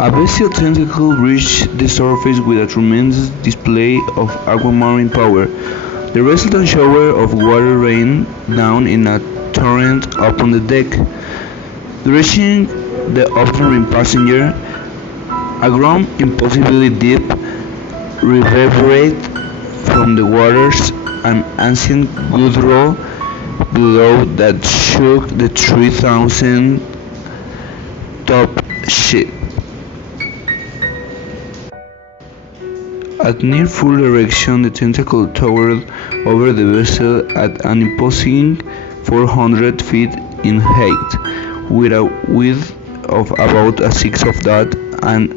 A bestial tentacle reached the surface with a tremendous display of aquamarine power. The resultant shower of water rained down in a torrent upon the deck, drenching the observing passenger. A groan impossibly deep reverberated from the waters, an ancient guttural below that shook the 3,000 top ship. At near full erection, the tentacle towered over the vessel at an imposing 400 feet in height, with a width of about a sixth of that, and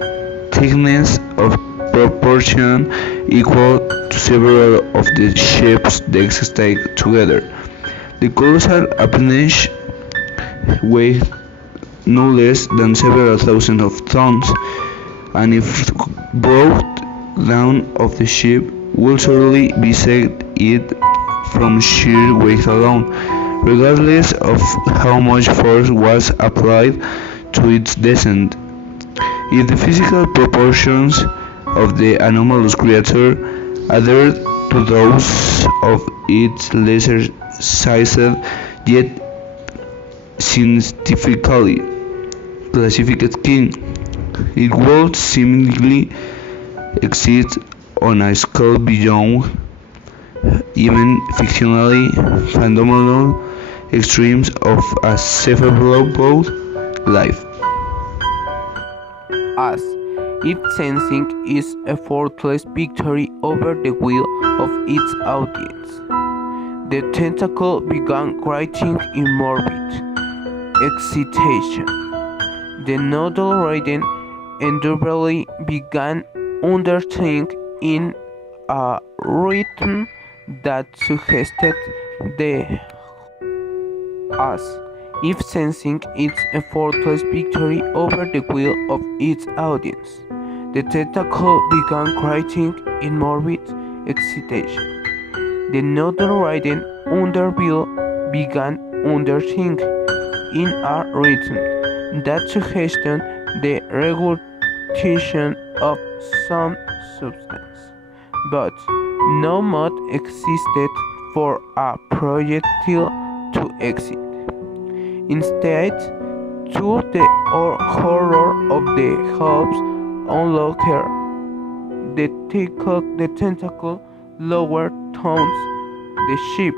thickness of proportion equal to several of the ship's decks taken together. The colossal appanage weighed no less than several thousand of tons, and if brought down off the ship, would certainly bisect it from sheer weight alone, regardless of how much force was applied to its descent. If the physical proportions of the anomalous creature adhered to those of its lesser-sized yet scientifically classified king, it would seemingly exist on a scale beyond even fictionally phenomenal extremes of a cephalopod life. As if sensing is a effortless victory over the will of its audience, the tentacle began writhing in morbid excitation. The noddle-ridden indubitably began undertaking in a rhythm that suggested the as if sensing its effortless victory over the will of its audience. The tentacle began writhing in morbid excitation. The noddle-ridden underbill began undertaking in a rhythm that suggested the regurgitation of some substance, but no mode existed for a projectile to exit. Instead, to the horror of the hopes onlooker, the tentacle lowered towards the ship,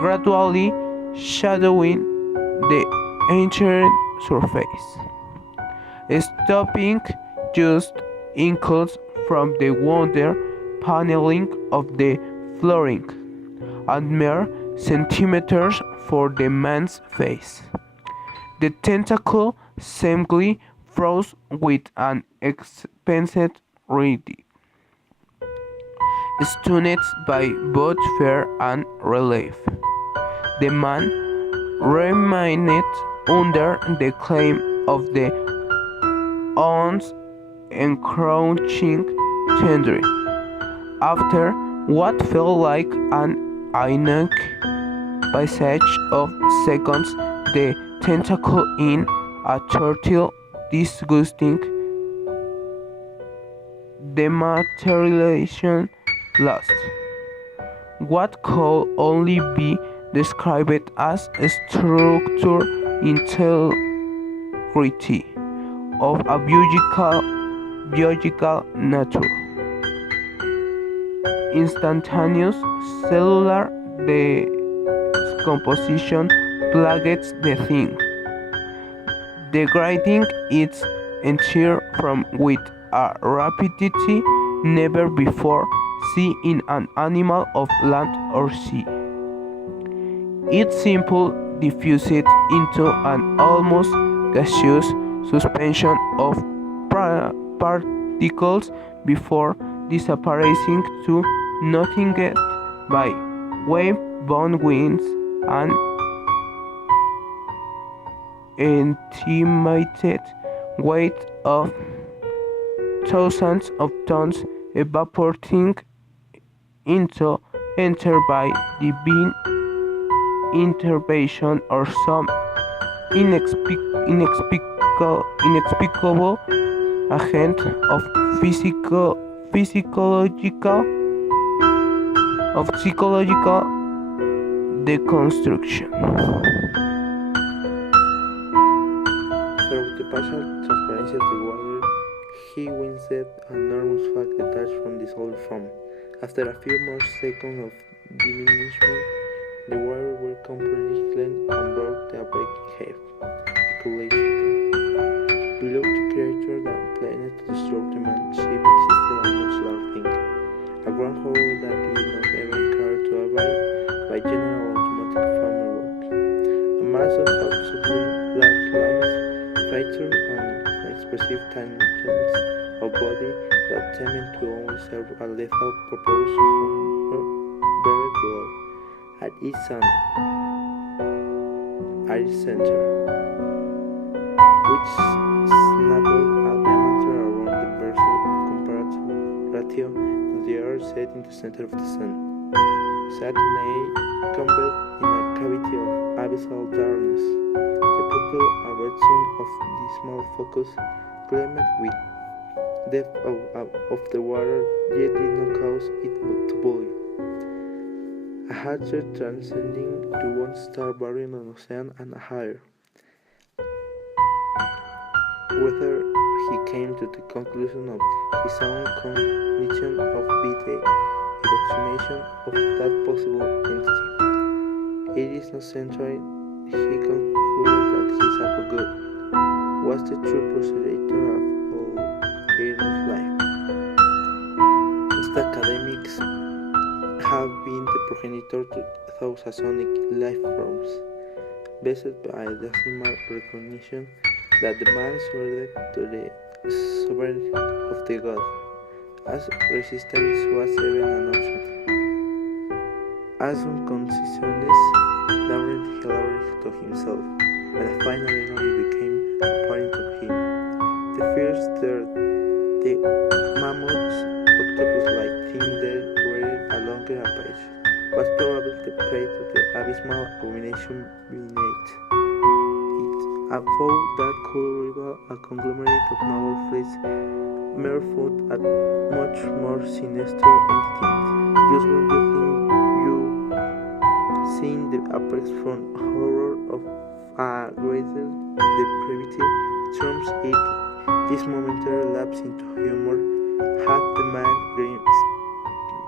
gradually shadowing the entire surface, stopping just inches from the wonder paneling of the flooring, and mere centimeters from the man's face. The tentacle seemingly froze with an expensive ready, stunned by both fear and relief. The man remained under the claim of the awe's encroaching tender. After what felt like an inaudible passage of seconds, the tentacle in a total disgusting dematerialization lost what could only be described as a structural integrity of a biological nature. Instantaneous cellular decomposition plagues the thing, degrading its entire form with a rapidity never before seen in an animal of land or sea. It simply diffused into an almost gaseous suspension of particles before disappearing to nothingness by wave-borne winds and estimated weight of thousands of tons evaporating into ether by divine intervention or some inexplicable inexplicable agent of physiological psychological deconstruction. Through the partial transparency of the water, he winced an enormous fog detached from the solid foam. After a few more seconds of diminishment, the water were completely clean and brought the breaking head. Speculation. Below the creature that planned to destroy the man's ship existed a much larger thing. A ground horror that did not even care to abide by general automatic farmer work. A mass of absurdly large limbs, features, and expressive tangents of body that seemed to only serve a lethal purpose buried below. At its center, which snapped a diameter around the versal of comparative ratio to the earth set in the center of the sun, sat an combed in a cavity of abyssal darkness. The pupil, a red sun of dismal focus, gleamed with depth of the water, yet did not cause it to boil. A hatchet transcending to one star buried on ocean and higher. Whether he came to the conclusion of his own cognition of the elucidation of that possible entity. It is not central, he concluded that his good was the true procedure of all earth's life. Most academics have been the progenitor to thousand life forms, based by decimal recognition that the man surrendered to the sovereignty of the god, as resistance was even an option. As unconsciousness dawned hilarious to himself, when a final enemy became apparent to him. The first third, the mammoth's octopus-like thing that were a longer apparition, was probably the prey to the abysmal abomination beneath it. A foe that could rival a conglomerate of noble fleets, mere food, a much more sinister entity. Just when you think you've seen the apex from horror of a greater depravity, trumps it. This momentary lapse into humor had the man grim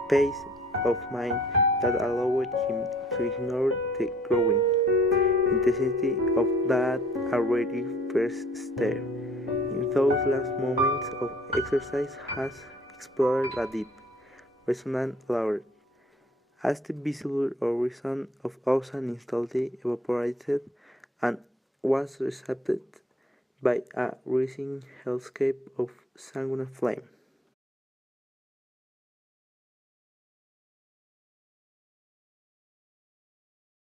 space of mind that allowed him to ignore the growing intensity of that already first stare. In those last moments of exercise has explored a deep, resonant layer. As the visible horizon of ocean instantly evaporated and was received by a rising hellscape of sanguinary flame.